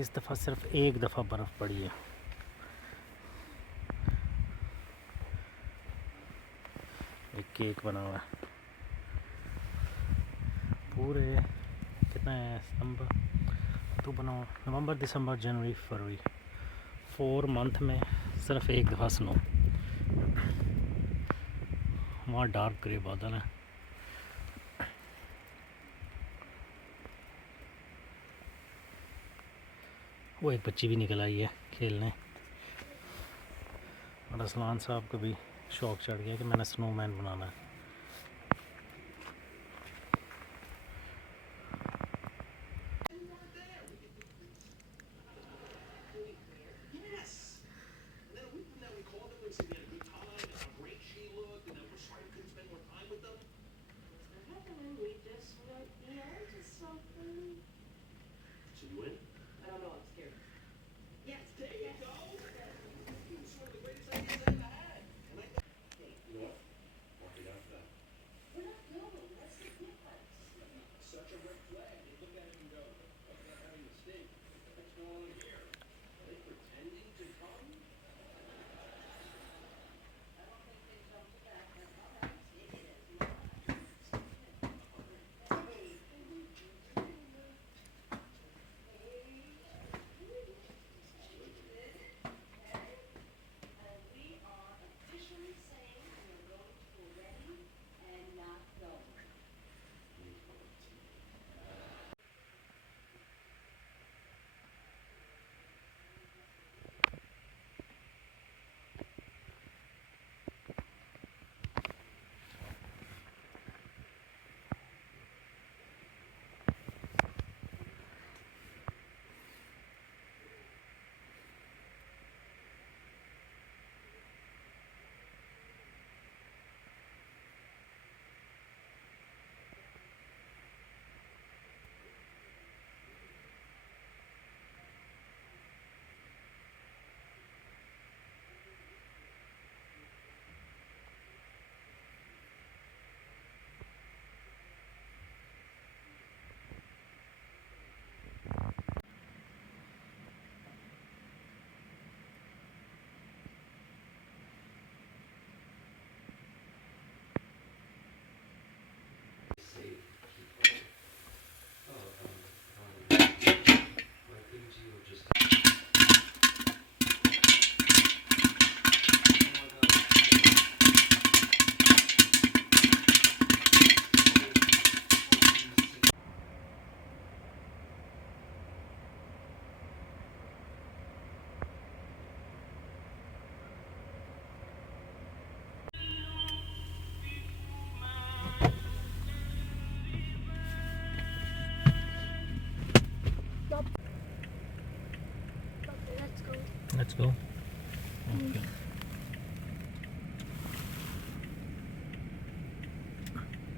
इस दफ़ा सिर्फ एक दफ़ा बर्फ़ पड़ी है। एक केक बना हुआ है पूरे कितना है सितंबर तो बना नवंबर दिसंबर जनवरी फरवरी 4 मंथ में सिर्फ एक दफ़ा स्नो। वहाँ डार्क ग्रे बादल है। वो एक बच्ची भी निकल आई है खेलने और असलान साहब को भी शौक चढ़ गया कि मैंने स्नोमैन बनाना है। Let's go. Let's go. Okay.